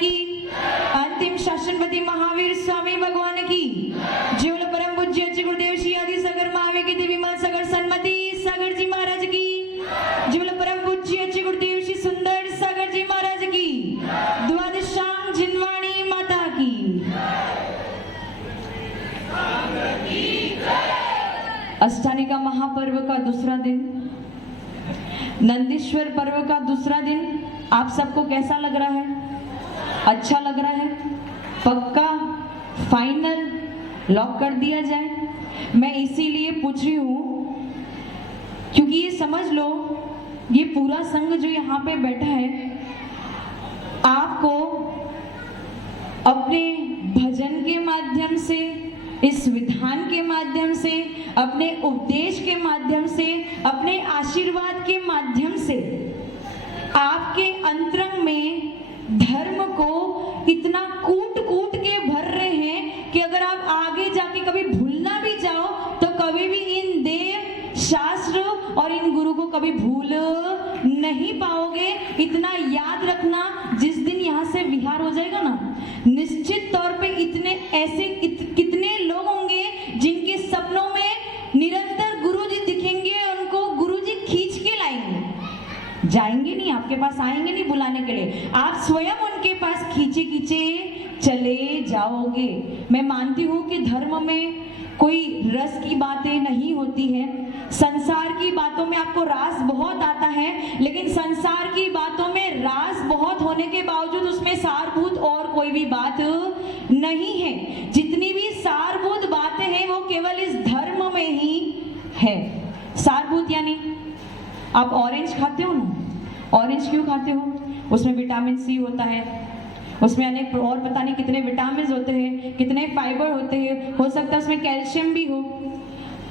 की, अंतिम शासनपति महावीर स्वामी भगवान की, जीवन परम पूज्य श्री गुरुदेव श्री आदि सागर महावीर की विमल सागर सन्मति सागर जी महाराज की, जीवन परम पूज्य श्री गुरुदेव श्री सुंदर सागर जी महाराज की, द्वादशांग जिनवाणी माता की। अष्टानी का महापर्व का दूसरा दिन, नंदीश्वर पर्व का दूसरा दिन आप सबको कैसा लग रहा है? अच्छा लग रहा है? पक्का फाइनल लॉक कर दिया जाए? मैं इसीलिए पूछ रही हूँ क्योंकि ये समझ लो, ये पूरा संघ जो यहाँ पे बैठा है आपको अपने भजन के माध्यम से, इस विधान के माध्यम से, अपने उपदेश के माध्यम से, अपने आशीर्वाद के माध्यम से आपके अंतरंग में धर्म को इतना कूट कूट के भर रहे हैं कि अगर आप आगे जाके कभी भूलना भी जाओ तो कभी भी इन देव शास्त्र और इन गुरु को कभी भूल नहीं पाओगे। इतना याद रखना, जिस दिन यहाँ से विहार हो जाएगा ना, निश्चित तौर पे इतने ऐसे कितने लोग होंगे जिनके सपनों में निरंतर गुरुजी दिखेंगे, उनको गुरुजी खींच के लाएंगे। जाएंगे नहीं, आपके पास आएंगे नहीं बुलाने के लिए, आप स्वयं उनके पास खींचे खींचे चले जाओगे। मैं मानती हूँ कि धर्म में कोई रस की बातें नहीं होती है, संसार की बातों में आपको रास बहुत आता है, लेकिन संसार की बातों में रास बहुत होने के बावजूद उसमें सारभूत और कोई भी बात नहीं है। जितनी भी सारभूत बातें हैं वो केवल इस धर्म में ही है। सारभूत यानी आप ऑरेंज खाते हो ना, ऑरेंज क्यों खाते हो? उसमें विटामिन सी होता है, उसमें अनेक और पता नहीं कितने विटामिन होते हैं, कितने फाइबर होते हैं, हो सकता है उसमें कैल्शियम भी हो।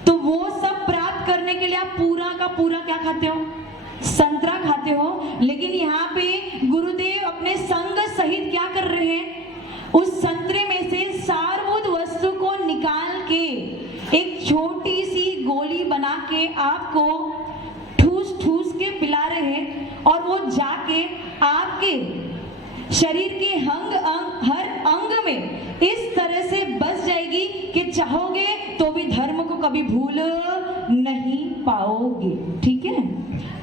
तो वो सब प्राप्त करने के लिए आप पूरा का पूरा क्या खाते हो? संतरा खाते हो। लेकिन यहाँ पे गुरुदेव अपने संग सहित क्या कर रहे हैं? उस संतरे में से सारभूत वस्तु को निकाल के एक छोटी सी गोली बना के आपको ठूस ठूस के पिला रहे हैं, और वो जाके आपके शरीर के हर अंग में इस तरह से बस जाएगी कि चाहोगे तो भी धर्म को कभी भूल नहीं पाओगे। ठीक है,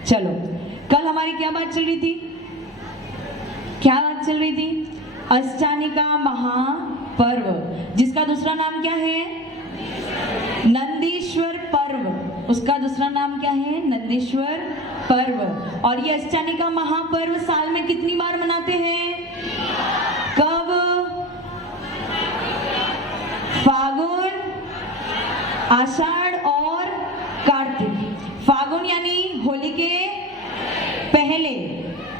चलो कल हमारी क्या बात चल रही थी? क्या बात चल रही थी? अष्टानी का महापर्व, जिसका दूसरा नाम क्या है? नंदीश्वर पर्व। उसका दूसरा नाम क्या है? नंदीश्वर पर्व। और ये अष्टानी का महापर्व साल में कितनी बार मनाते हैं? कब? फागुन, आषाढ़ और कार्तिक। फागुन यानी होली के पहले,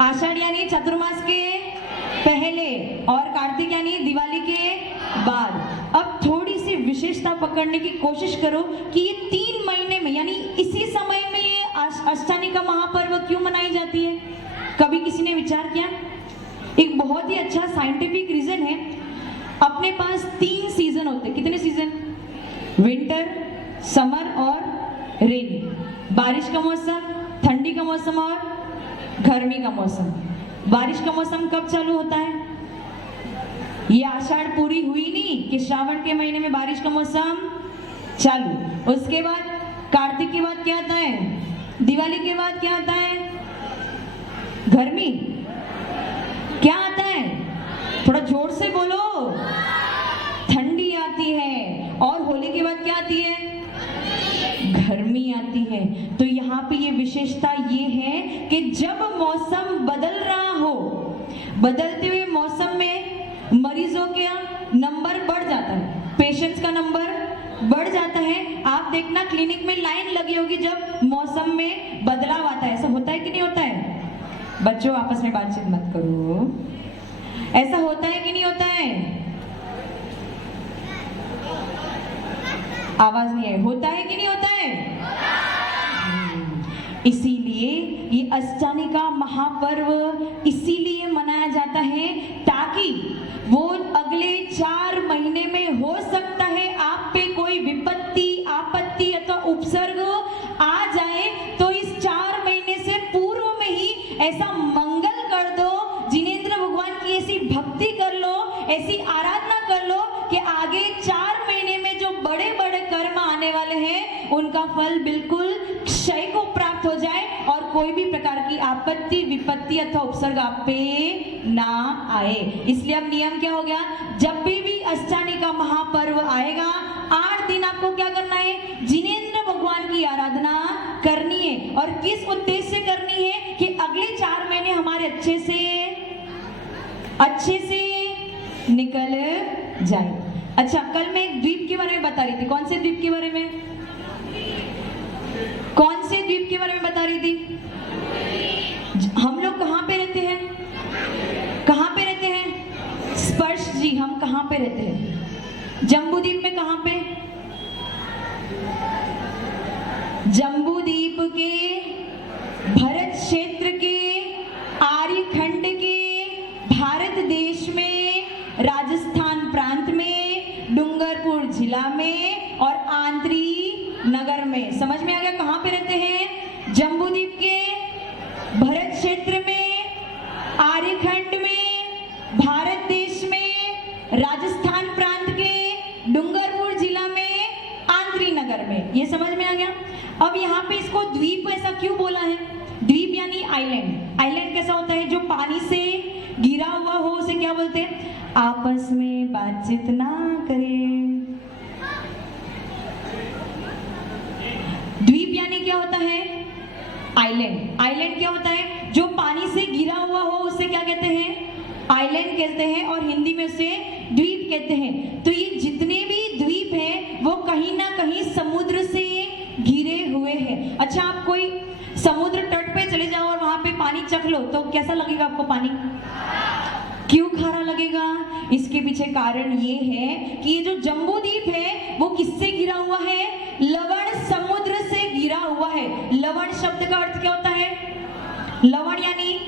आषाढ़ यानी चतुर्मास के पहले, और कार्तिक यानी दिवाली के बाद। अब थोड़ी सी विशेषता पकड़ने की कोशिश करो कि ये 3 महीने में, यानी इसी समय में ये अष्टानी का महापर्व क्यों मनाई जाती है? कभी किसी ने विचार किया? एक बहुत ही अच्छा साइंटिफिक रीजन है। अपने पास 3 सीजन होते हैं। कितने सीजन? विंटर, समर और रेनी। बारिश का मौसम, ठंडी का मौसम और गर्मी का मौसम। बारिश का मौसम कब चालू होता है? ये आषाढ़ पूरी हुई नहीं कि श्रावण के महीने में बारिश का मौसम चालू। उसके बाद कार्तिक के बाद क्या आता है? दिवाली के बाद क्या आता है? गर्मी। क्या आता है? थोड़ा जोर से बोलो। ठंडी आती है। और होली के बाद क्या आती है? गर्मी आती है। तो यहाँ पे ये विशेषता ये है कि जब मौसम बदल रहा हो, बदलते हुए मौसम में मरीजों का नंबर बढ़ जाता है, पेशेंट्स का नंबर बढ़ जाता है। आप देखना क्लिनिक में लाइन लगी होगी जब मौसम में बदलाव आता है। ऐसा होता है कि नहीं होता है? बच्चों आपस में बातचीत मत करो। ऐसा होता है कि नहीं होता है? आवाज नहीं है। होता है कि नहीं होता है? इसीलिए ये अष्टानी का महापर्व इसीलिए मनाया जाता है ताकि वो अगले 4 महीने में हो सकता है आप पे कोई विपत्ति, आपत्ति अथवा उपसर्ग आ जाए, तो इस 4 महीने से पूर्व में ही ऐसा मंगल कर दो, जिनेंद्र भगवान की ऐसी भक्ति फल बिल्कुल क्षय को प्राप्त हो जाए और कोई भी प्रकार की आपत्ति विपत्ति अथवा उपसर्ग आप पे ना आए। इसलिए अब नियम क्या हो गया, जब भी अष्टमी का महापर्व आएगा 8 दिन आपको क्या करना है, जिनेंद्र भगवान की आराधना करनी है। और किस उद्देश्य से करनी है कि अगले 4 महीने हमारे अच्छे से निकल जाए। अच्छा, कल मैं एक द्वीप के बारे में बता रही थी। कौन से द्वीप के बारे में? कौन से द्वीप के बारे में बता रही थी? हम लोग कहाँ पे रहते हैं? कहाँ पे रहते हैं? स्पर्श जी, हम कहाँ पे रहते हैं? जम्बूद्वीप में कहाँ पे? जम्बूद्वीप के भरत क्षेत्र के आर्यखंड के भारत देश में राजस्थान प्रांत में डूंगरपुर जिला में और आंतरी नगर में। समझ में आ गया कहाँ पे रहते हैं? जम्बूद्वीप के भरत क्षेत्र में, आर्यखंड में, भारत देश में, राजस्थान प्रांत के डूंगरपुर जिला में, आंतरी नगर में। ये समझ में आ गया। अब यहाँ पे इसको द्वीप ऐसा क्यों बोला है? द्वीप यानी आइलैंड। आइलैंड कैसा होता है? जो पानी से घिरा हुआ हो उसे क्या बोलते हैं? आपस में बातचीत ना करें। द्वीप यानी क्या होता है? आइलैंड। आइलैंड क्या होता है? जो पानी से घिरा हुआ हो उसे क्या कहते हैं? आइलैंड कहते हैं और हिंदी में उसे द्वीप कहते हैं। तो ये जितने भी द्वीप हैं वो कहीं ना कहीं समुद्र से घिरे हुए हैं। अच्छा, आप कोई समुद्र तट पे चले जाओ और वहां पे पानी चख लो तो कैसा लगेगा आपको पानी? क्यों खारा लगेगा? इसके पीछे कारण ये है कि ये जो जम्बूद्वीप है वो किससे घिरा हुआ है? लवण समुद्र से घिरा हुआ है। लवण शब्द का अर्थ क्या होता है? लवण यानी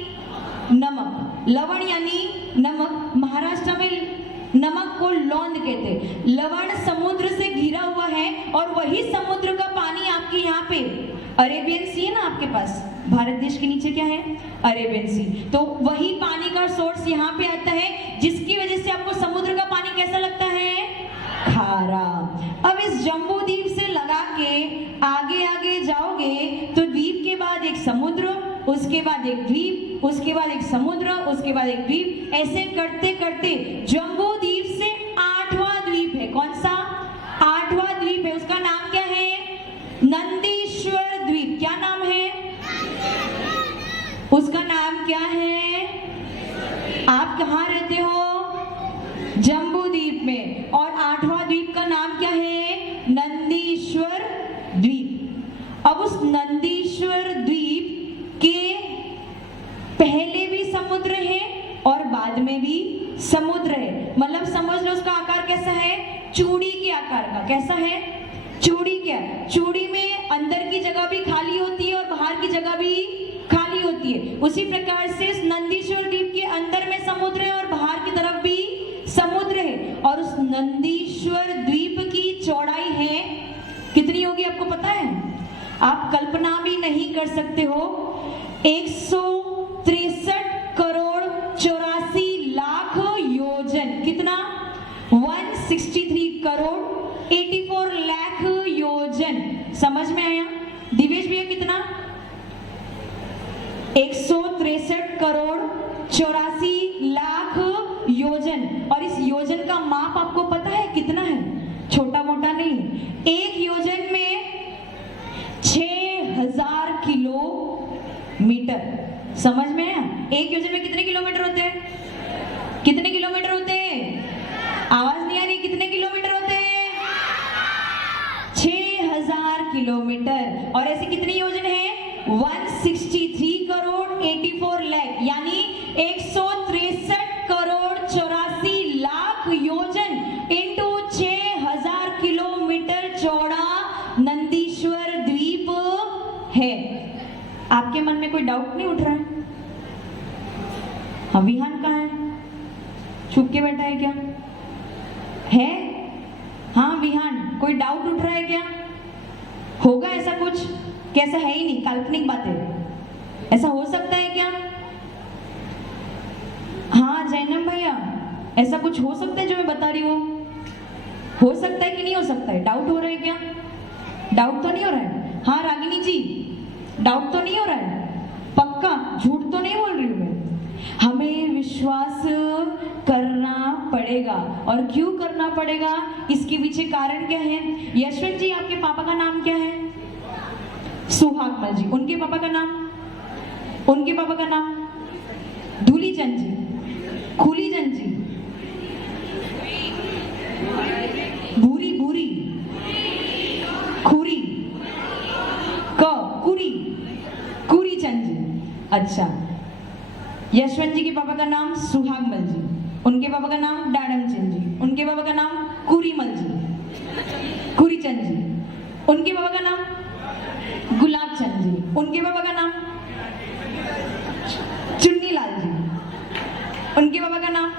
नमक। लवण यानी नमक। महाराष्ट्र में नमक को लौंद कहते। लवण समुद्र से घिरा हुआ है और वही समुद्र का पानी आपके यहाँ पे अरेबियन सी है ना आपके पास, भारत देश के नीचे क्या है? अरेबियन सी। तो वही पानी का सोर्स यहाँ पे आता है जिसकी वजह से आपको समुद्र का पानी कैसा लगता है? खारा। अब इस जम्बूद्वीप से लगा के आगे आगे जाओगे तो द्वीप के बाद एक समुद्र, उसके बाद एक द्वीप, उसके बाद एक समुद्र, उसके बाद एक द्वीप, ऐसे करते करते जम्बूद्वीप से 8वां द्वीप है। कौन सा? 8वां द्वीप है। उसका नाम क्या है? नंदीश्वर द्वीप। क्या नाम है उसका? नाम क्या है? आप कहाँ रहते हो? जम्बूद्वीप में। और 8वां द्वीप का नाम क्या है? नंदीश्वर द्वीप। अब उस नंदीश्वर द्वीप के पहले भी समुद्र है और बाद में भी समुद्र है। मतलब समझ लो उसका आकार कैसा है? चूड़ी के आकार का। कैसा है? चूड़ी। क्या? चूड़ी में अंदर की जगह भी खाली होती है और बाहर की जगह भी खाली होती है। उसी प्रकार से इस नंदीश्वर द्वीप के अंदर में समुद्र है और बाहर की तरफ भी समुद्र है। और उस नंदीश्वर द्वीप की चौड़ाई है कितनी होगी आपको पता है? आप कल्पना भी नहीं कर सकते हो। 163 करोड़ 84 लाख योजन। कितना? 163 करोड़ 84 लाख योजन। समझ में आया? दिवेश भैया कितना? 163 करोड़ 84 लाख योजन। और इस योजन का माप आपको पता है कितना है? छोटा मोटा नहीं। एक योजन में 6000 किलोमीटर। समझ में आया? एक योजन में कितने किलोमीटर होते हैं? कितने किलोमीटर होते हैं? आवाज नहीं आ रही। कितने किलोमीटर होते हैं? 6000 किलोमीटर। और ऐसी कितनी योजन है? 163 करोड़ 84 लाख, यानी 163 करोड़ 84 लाख योजन इंटू 6000 किलोमीटर चौड़ा नंदीश्वर द्वीप है। आपके मन में कोई डाउट नहीं उठ रहा है? हाँ, विहान कहाँ है? छुप के बैठा है क्या? है? हाँ विहान, कोई डाउट उठ रहा है क्या? होगा ऐसा कुछ? कैसा है ही नहीं, काल्पनिक बात है। ऐसा हो सकता है क्या? हाँ जैनब भैया, ऐसा कुछ हो सकता है जो मैं बता रही हूँ? हो सकता है कि नहीं हो सकता है? डाउट हो रहा है क्या? डाउट तो नहीं हो रहा है? हाँ रागिनी जी, डाउट तो नहीं हो रहा है? पक्का? झूठ तो नहीं बोल रही हूँ मैं? हमें विश्वास करना पड़ेगा। और क्यों करना पड़ेगा, इसके पीछे कारण क्या है? यशवंत जी, आपके पापा का नाम क्या है? सुहागमल जी। उनके पापा का नाम? उनके पापा का नाम धूलीचंद जी, खूलीचंद जी, भूरी भूरी, खूरी, कुरी, कुरी चंद जी। अच्छा, यशवंत जी के पापा का नाम सुहागमल जी, उनके पापा का नाम डाडम चंद जी, उनके पापा का नाम कुरीमल जी, कुरीचंद जी, उनके पापा का नाम गुलाब चंद जी, उनके पापा का नाम चुन्नीलाल जी, उनके पापा का नाम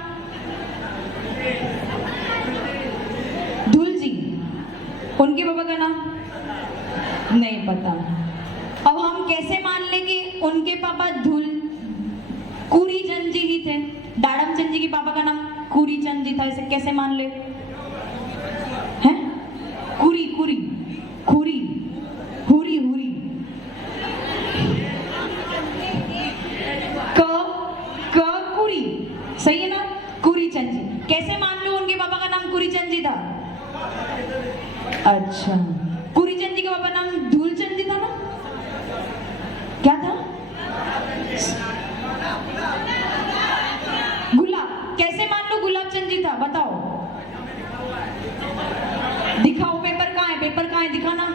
धूल जी, उनके पापा का नाम नहीं पता। अब हम कैसे मान लें कि उनके पापा धूल कुरीचंद जी ही थे, डाडम चंद जी के पापा का नाम कुरीचंद जी था, इसे कैसे मान ले? हैं? कुरी कुरी, खुरी, हुरी हुरी, कुरी, सही है ना? कुरीचंद जी। कैसे मान लो उनके पापा का नाम कुरीचंद जी था? अच्छा, कुरीचंद जी का पापा नाम धूलचंद जी था ना? क्या था? गुलाब। कैसे मान लो गुलाब चंद जी था? बताओ, दिखाओ पेपर कहाँ है? पेपर कहाँ है? दिखाना।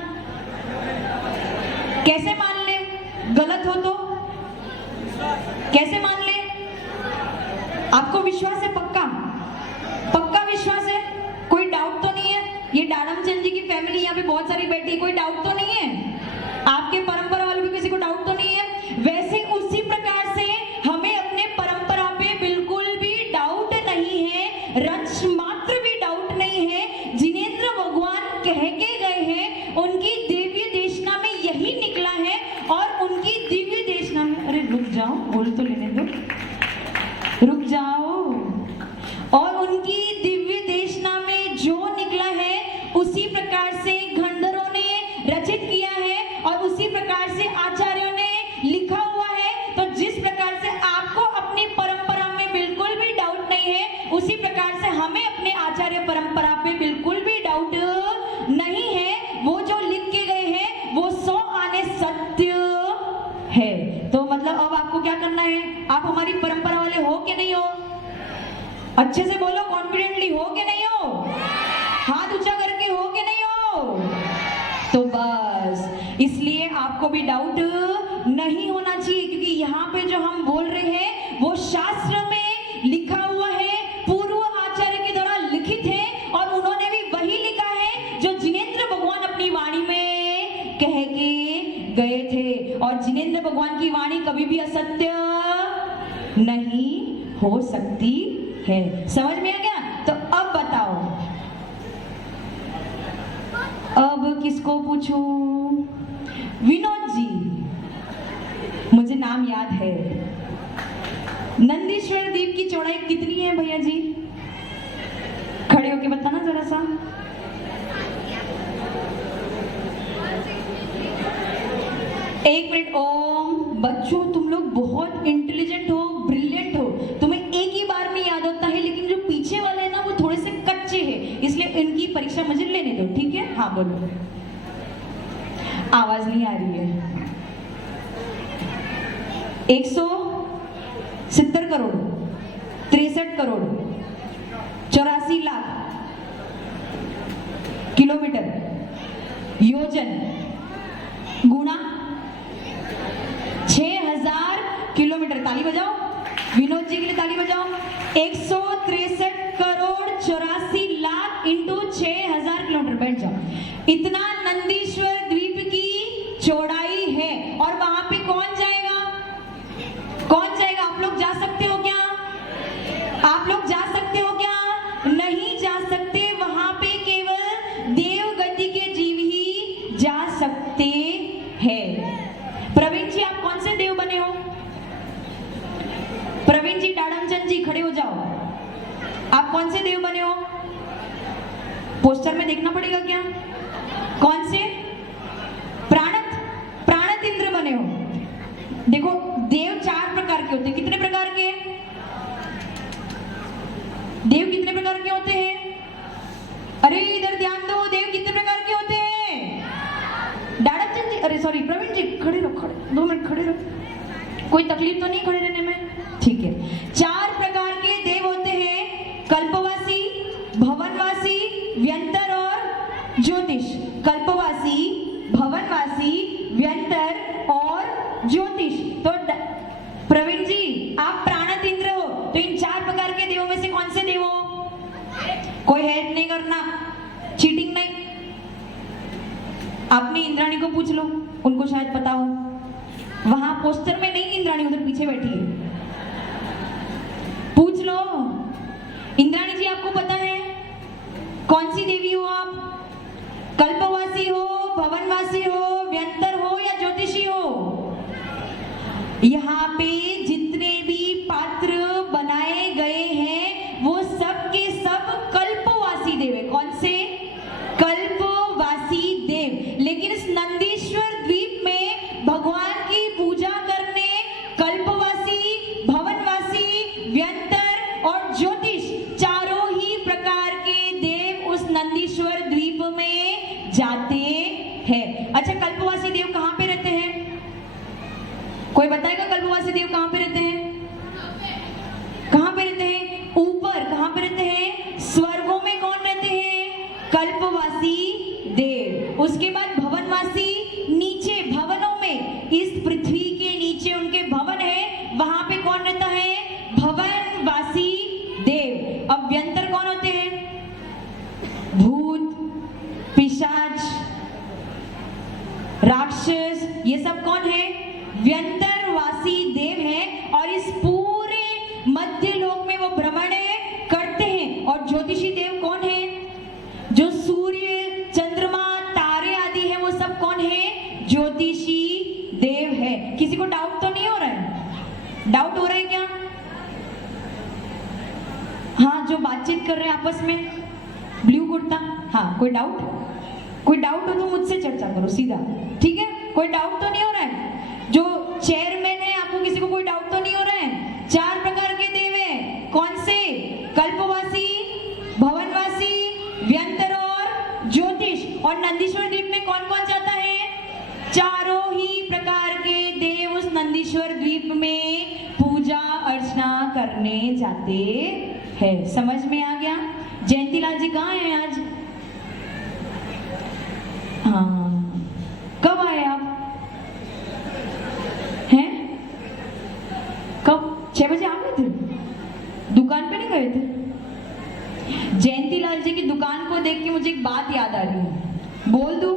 कैसे मान ले? गलत हो तो कैसे मान ले? आपको विश्वास है? पक्का पक्का विश्वास है? कोई डाउट तो नहीं है? ये डाडम चंद जी की फैमिली यहाँ पे बहुत सारी बैठी, कोई डाउट तो नहीं है? आपके परंपरा वालों भी किसी को डाउट तो नहीं है? वैसे उसी प्रकार से हमें अपने परंपरा पे बिल्कुल भी डाउट नहीं है, रंच मात्र भी डाउट नहीं है। जिनेंद्र भगवान कह के गए हैं, उनकी दिव्य देशना में यही निकला है। और उनकी दिव्य देशना में, अरे रुक जाओ, बोल तो लेने दो, रुक जाओ। और उनकी दिव्य देशना में जो निकला है उसी प्रकार से खंडरों ने रचित किया है और उसी प्रकार से आचार्यों ने लिखा हुआ है। तो जिस प्रकार से आपको अपनी परंपरा में बिल्कुल भी डाउट नहीं है, उसी प्रकार से हमें अपने आचार्य परंपरा पे बिल्कुल भी डाउट नहीं है। वो जो लिख के गए हैं वो 100 आने सत्य है। तो मतलब अब आपको क्या करना है? आप हमारी परंपरा वाले हो कि नहीं हो? अच्छे से बोलो, कॉन्फिडेंटली हो कि नहीं हो? हाथ ऊंचा करके हो कि नहीं हो? तो बस इसलिए आपको भी डाउट नहीं होना चाहिए, क्योंकि यहाँ पे जो हम बोल रहे हैं वो शास्त्र में लिखा हुआ है, पूर्व आचार्य के द्वारा लिखित है। और उन्होंने भी वही लिखा है जो जिनेंद्र भगवान अपनी वाणी में कह के गए थे। और जिनेंद्र भगवान की वाणी कभी भी असत्य नहीं हो सकती है। समझ में आ गया? तो अब बताओ, अब किसको पूछूं? विनोद जी, मुझे नाम याद है। नंदीश्वर द्वीप की चौड़ाई कितनी है भैया जी? खड़े होके बताना जरा सा। एक मिनट। ओम, बच्चों तुम लोग बहुत इंटेलिजेंट हो, ब्रिलियंट हो, तुम्हें एक ही बार में याद होता है, लेकिन जो पीछे वाले हैं ना वो थोड़े से कच्चे हैं, इसलिए इनकी परीक्षा मुझे लेने दो, ठीक है? हाँ बोलो। आवाज नहीं आ रही है। 170 करोड़, 63 करोड़, 84 लाख किलोमीटर, योजन गुणा 6000 किलोमीटर। ताली बजाओ, विनोद जी के लिए ताली बजाओ। 163 करोड़ 84 लाख इंटू 6000 किलोमीटर। बैठ जाओ। इतना नंदीश्वर द्वीप की चौड़ाई है। और वहां पे कौन जाएगा? कौन जाएगा? आप लोग जा सकते हो क्या? आप लोग जा सकते हो क्या? नहीं जा सकते। वहां पे केवल देव गति के जीव ही जा सकते हैं। प्रवीण जी, आप कौन से देव बने हो? प्रवीण जी, डाडमचंद जी, खड़े हो जाओ। आप कौन से देव बने हो? पोस्टर में देखना पड़ेगा क्या? कौन से? देखो देव 4 प्रकार के होते हैं। कितने प्रकार के? देव कितने प्रकार के होते हैं? अरे इधर ध्यान दो, देव कितने प्रकार के होते हैं? डाड़क चंद जी, अरे सॉरी प्रवीण जी, खड़े रहो, खड़े 2 मिनट खड़े रहो, कोई तकलीफ तो नहीं खड़े रहने में? ठीक है। 4 प्रकार के देव होते हैं, कल्पवासी, भवनवासी, व्यंतर और ज्योतिष। कल्पवासी, भवनवासी, व्यंतर और ज्योतिष। तो प्रवीण जी आप प्राणत इंद्र हो, तो इन 4 प्रकार के देवों में से कौन से देव हो? कोई हेल्प नहीं करना, चीटिंग नहीं। आपने इंद्राणी को पूछ लो, उनको शायद पता हो। वहां पोस्टर में नहीं, इंद्राणी उधर पीछे बैठी है, पूछ लो। इंद्राणी जी आपको पता है कौन सी देवी हो आप? कल्पवासी हो, भवनवासी हो, व्यंतर हो या ज्योतिषी हो? यहाँ पे जितने भी पात्र बनाए गए हैं वो सब के सब कल्पवासी देव है। कौन से? कल्पवासी देव। लेकिन इस नंदीश्वर द्वीप में भगवान की पूजा करने कल्पवासी, भवनवासी, व्यंतर और ज्योतिष 4 ही प्रकार के देव उस नंदीश्वर द्वीप में जाते हैं। अच्छा, कल्पवासी देव कहाँ पे रहते हैं? कोई बताएगा कल्पवासी देव कहाँ पे रहते हैं? कहाँ पे रहते हैं? ऊपर। कहाँ पे रहते हैं? स्वर्गों में। कौन रहते हैं? कल्पवासी देव। उसके बाद भवनवासी नीचे भवनों में, इस पृथ्वी के नीचे उनके भवन है, वहां पे कौन रहता है? भवनवासी देव। अब व्यंतर कौन होते हैं? भूत, पिशाच, राक्षस, ये सब कौन है? व्यंतरवासी देव है। और इस पूरे मध्य लोक में वो भ्रमण करते हैं। और ज्योतिषी देव कौन है? जो सूर्य, चंद्रमा, तारे आदि है, वो सब कौन है? ज्योतिषी देव है। किसी को डाउट तो नहीं हो रहा है? डाउट हो रहा है क्या? हाँ, जो बातचीत कर रहे हैं आपस में, ब्लू कुर्ता, हाँ, कोई डाउट? कोई डाउट हो तो मुझसे चर्चा करो सीधा, ठीक है? कोई डाउट तो नहीं हो रहा है? जो चेयरमैन है, आपको किसी को कोई डाउट तो नहीं हो रहा है? 4 प्रकार के देव हैं। कौन से? कल्पवासी, भवनवासी, व्यंतर और ज्योतिष। और नंदीश्वर द्वीप में कौन कौन जाता है? 4 ही प्रकार के देव उस नंदीश्वर द्वीप में पूजा अर्चना करने जाते हैं। समझ में आ गया? जयंती लाल जी कहाँ हैं आज? हाँ, कब आए आप? हैं? कब? 6 बजे आ गए थे? दुकान पे नहीं गए थे? जयंती लाल जी की दुकान को देख के मुझे एक बात याद आ रही है, बोल दूं?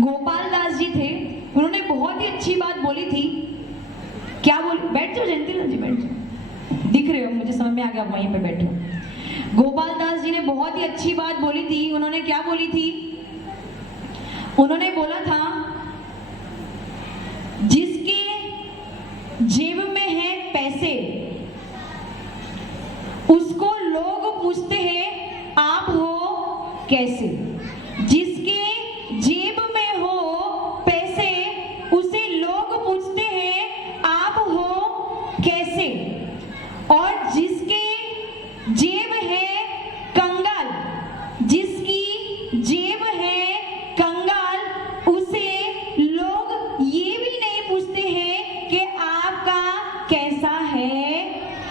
गोपाल दास जी थे, उन्होंने बहुत ही अच्छी बात बोली थी। क्या बोली? बैठ जाओ जयंती लाल जी, बैठ जाओ, दिख रहे हो, मुझे समझ में आ गया, आप वहीं पे बैठो। गोपाल दास जी ने बहुत ही अच्छी बात बोली थी। उन्होंने क्या बोली थी? उन्होंने बोला था, जिसके जेब में है पैसे उसको लोग पूछते हैं आप हो कैसे। जिसके जेब में हो पैसे उसे लोग पूछते हैं आप हो कैसे। और जिसके जेब है कंगाल, जिसकी जेब है कंगाल, उसे लोग ये भी नहीं पूछते हैं कि आपका कैसा है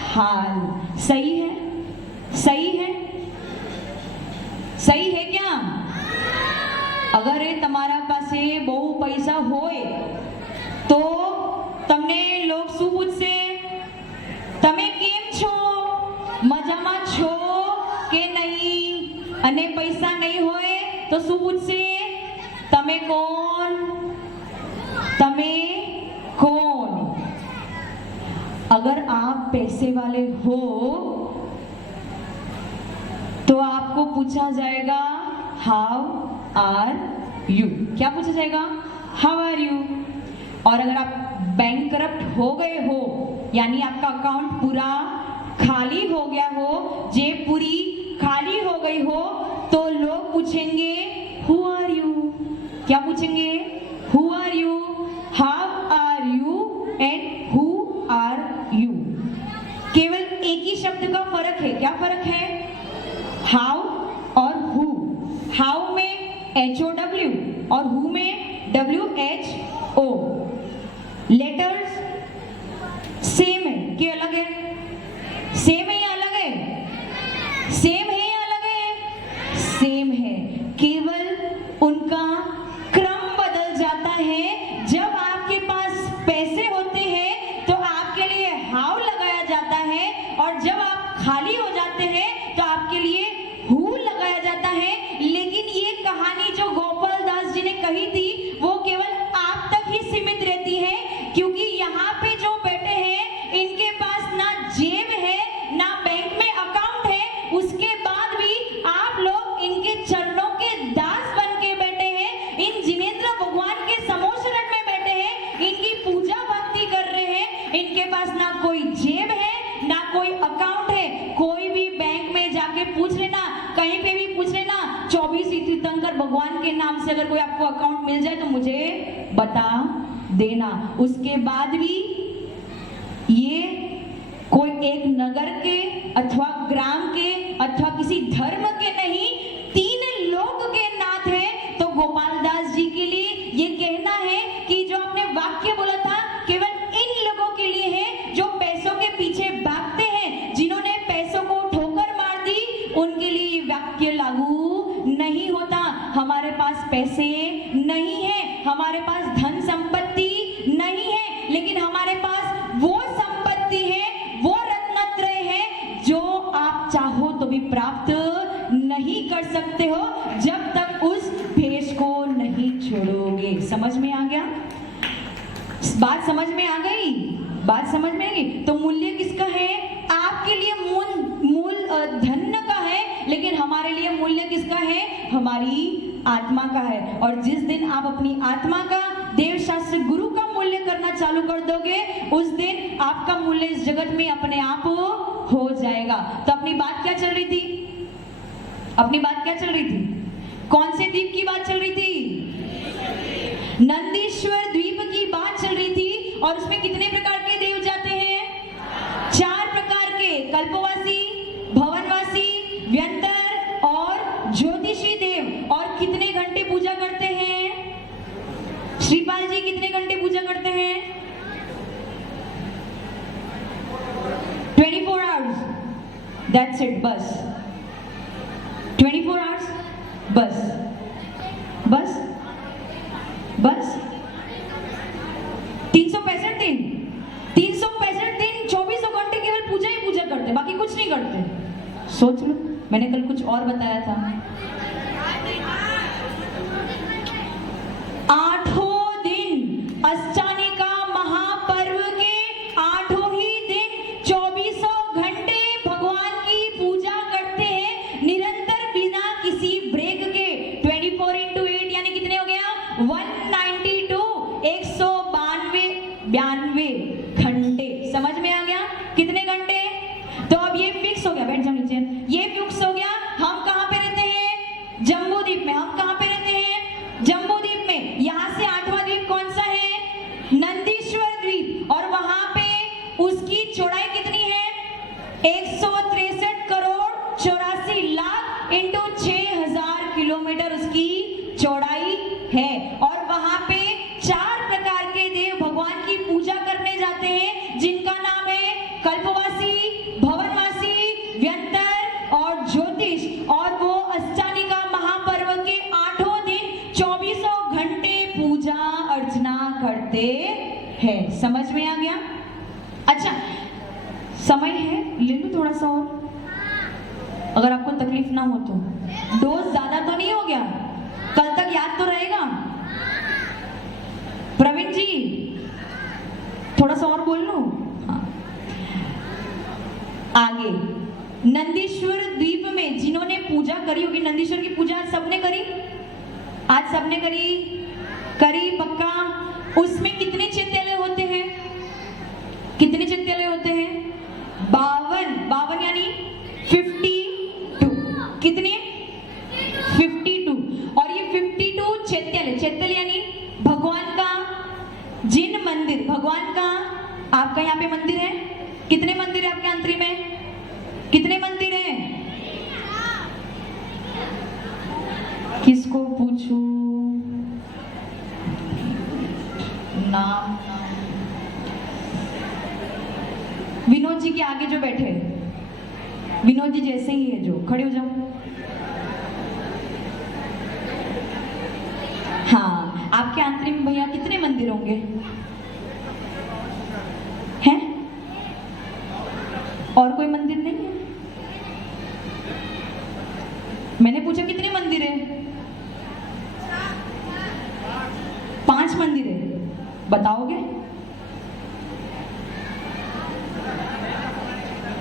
हाल। सही है? सही है? सही है क्या? अगर તમારા પાસે બહુ પૈસા હોય તો તમને લોગ શું પૂછશે? તમે કેમ છો? મજામાં છો કે નહીં? અને પૈસા નહીં હોય તો શું પૂછશે? તમે કોણ? તમે कौन? अगर आप पैसे वाले हो तो आपको पूछा जाएगा हाउ आर यू। क्या पूछा जाएगा? How are you. और अगर आप बैंक करप्ट हो गए हो, यानी आपका अकाउंट पूरा खाली हो गया हो, जेब पूरी खाली हो गई हो, तो लोग पूछेंगे हु आर यू। क्या पूछेंगे? Who are you. How are you and who are you. केवल एक ही शब्द का फर्क है। क्या फर्क है? हाउ और हु। हाउ में HOW और हु में WHO। लेटर्स सेम है कि अलग है? सेम है या अलग है? सेम है या अलग है? सेम है, केवल उनका क्रम बदल जाता है। जब आपके पास पैसे होते हैं तो आपके लिए हाउ लगाया जाता है, और जब आप खाली हो जाते हैं तो आपके लिए हु लगाया जाता है। लेकिन ये कहानी जो गोपाल दास जी ने कही थी वो केवल आप तक ही सीमित रहती है, क्योंकि यहाँ पे जो बैठे हैं इनके पास ना जेब है ना बैंक में अकाउंट है, उसके बाद भी आप लोग इनके चरणों के दास बन के बैठे हैं, इन जिनेंद्र भगवान के समोशरण में बैठे हैं, इनकी पूजा भक्ति कर रहे हैं। इनके पास ना कोई जेब है ना कोई अकाउंट है। कोई भी बैंक में जाके पूछ लेना, कहीं पे भी पूछ लेना, 24 तीर्थंकर भगवान के नाम से अगर कोई आपको अकाउंट मिल जाए तो मुझे बता देना। उसके बाद भी ये कोई एक नगर के अथवा ग्राम के अथवा किसी धर्म के नहीं, 3 लोग के नाथ है। तो गोपाल दास जी के लिए ये कहना है कि जो आपने वाक्य बोला था केवल इन लोगों के लिए है जो पैसों के पीछे भागते हैं, जिन्होंने पैसों को ठोकर मार दी, उनके लिए ये वाक्य लागू नहीं होता। हमारे पास पैसे नहीं है, हमारे पास धन संपत्ति नहीं है, लेकिन हमारे पास वो संपत्ति है, वो रत्नत्रय है जो आप चाहो तो भी प्राप्त नहीं कर सकते हो जब तक उस भेष को नहीं छोड़ोगे। समझ में आ गया? बात समझ में आ गई? बात समझ में आ गई? तो मूल्य किसका है? आपके लिए मूल धन का है, लेकिन हमारे लिए मूल्य किसका है? हमारी आत्मा का है। और जिस दिन आप अपनी आत्मा का देव शास्त्र गुरु का मूल्य करना चालू कर दोगे, उस दिन आपका मूल्य इस जगत में अपने आप हो जाएगा। तो अपनी बात क्या चल रही थी? अपनी बात क्या चल रही थी? कौन से द्वीप की बात चल रही थी? नंदीश्वर द्वीप की बात चल रही थी। और उसमें कितने प्रकार के देव जाते हैं? 4 प्रकार के, कल्पवासी, भवनवासी, व्यंतर और ज्योतिषी देव। और कितने घंटे पूजा करते हैं? श्रीपाल जी कितने घंटे पूजा करते हैं? 24 आवर्स। दैट्स इट, बस 24 आवर्स, बस बस बस 365 दिन 365 दिन 24 घंटे केवल पूजा ही पूजा करते, बाकी कुछ नहीं करते। सोच लो, मैंने कल कुछ और बताया था। 8 दिन अष्टानिका महापर्व के 8 ही दिन 24 घंटे भगवान की पूजा करते हैं, निरंतर बिना किसी ब्रेक के। 24x8 यानी कितने हो गया? 192, 192 घंटे। समझ में आ गया? कितने घंटे? तो अब ये फिक्स हो गया, बैठ जाओ नीचे। ये फिक्स हो गया, हम कहाँ पे रहते हैं? जम्बू द्वीप में। हम कहाँ पे रहते हैं? जम्बू द्वीप में। यहाँ से 8वां द्वीप कौन सा है? नंदीश्वर द्वीप। और वहां पे उसकी चौड़ाई कितनी है? 163 करोड़ 84 लाख इंटू 6000 किलोमीटर उसकी चौड़ाई है। और वहां पे 4 प्रकार के देव भगवान की पूजा करने जाते हैं, जिनका नाम है कल्पवासी, भवनवासी, व्यंतर और ज्योतिष। और वो अष्टानिका महापर्व के 8 दिन 24 घंटे पूजा अर्चना करते हैं। समझ में आ गया? अच्छा, समय है, ले लो थोड़ा सा और, अगर आपको तकलीफ ना हो तो। डोज ज्यादा तो नहीं हो गया? कल तक याद तो रहेगा? प्रवीण जी थोड़ा सा और बोल लो। हाँ। आगे नंदीश्वर द्वीप में जिन्होंने पूजा करी होगी, नंदीश्वर की पूजा आज सबने करी? आज सबने करी पक्का? उसमें कितने चैत्यालय होते हैं? कितने चैत्यालय होते हैं? 52 यानी 52। कितने? 52। और ये 52 चैत्यालय यानी भगवान का कितने मंदिर है आपके आंतरी में? कितने मंदिर हैं? किसको पूछूं? नाम विनोद जी के आगे जो बैठे, विनोद जी जैसे ही है, जो खड़े हो जाओ। हाँ, आपके आंतरिक में भैया कितने मंदिर होंगे? हैं? और कोई मंदिर नहीं है? मैंने पूछा कितने मंदिर है? 5 मंदिर है। बताओगे?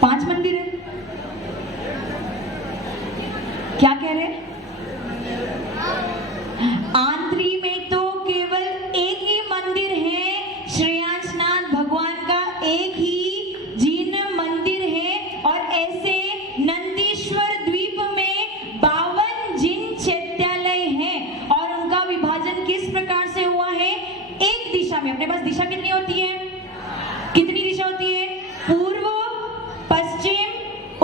5 मंदिर है। क्या कह रहे हैं? आंतरी में तो केवल एक ही मंदिर है, श्रेयांशनाथ भगवान का एक ही जिन मंदिर है। और ऐसे नंदीश्वर द्वीप में 52 जिन चैत्यालय हैं। और उनका विभाजन किस प्रकार से हुआ है? एक दिशा में। अपने पास दिशा कितनी होती है? कितनी दिशा होती है? पूर्व, पश्चिम,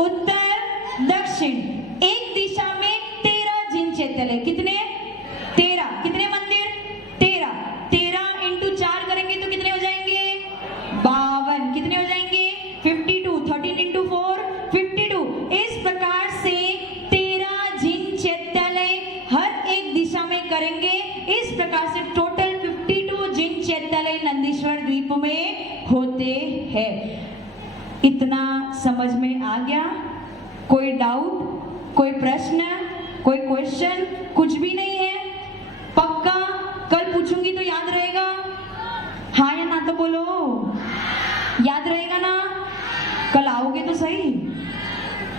उत्तर, दक्षिण। एक दिशा में 13 जिन चैत्यालय। कितने? 13। कितने मंदिर? 13। 13 इंटू 4 करेंगे तो कितने हो जाएंगे? 52। कितने हो जाएंगे? 52। 13 इंटू 4 52। इस प्रकार से 13 जिन चैत्यालय हर एक दिशा में करेंगे। इस प्रकार से टोटल 52 जिन चैत्यालय नंदीश्वर द्वीप में होते हैं। इतना समझ में आ गया? कोई डाउट, कोई प्रश्न, कोई क्वेश्चन? कुछ भी नहीं है? पक्का? कल पूछूंगी तो याद रहेगा? हाँ या ना तो बोलो। याद रहेगा ना? कल आओगे तो सही।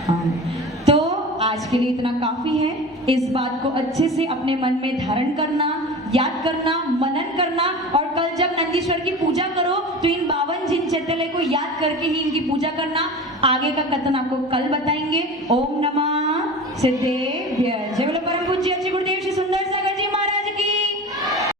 हाँ, तो आज के लिए इतना काफी है। इस बात को अच्छे से अपने मन में धारण करना, याद करना, मनन करना। और कल जब नंदीश्वर की पूजा करो तो इन 52 जिन चैत्यालय को याद करके ही इनकी पूजा करना। आगे का कथन आपको कल बताएंगे। ओम नमः सिद्धेभ्यः। जय बोलो परम पूज्य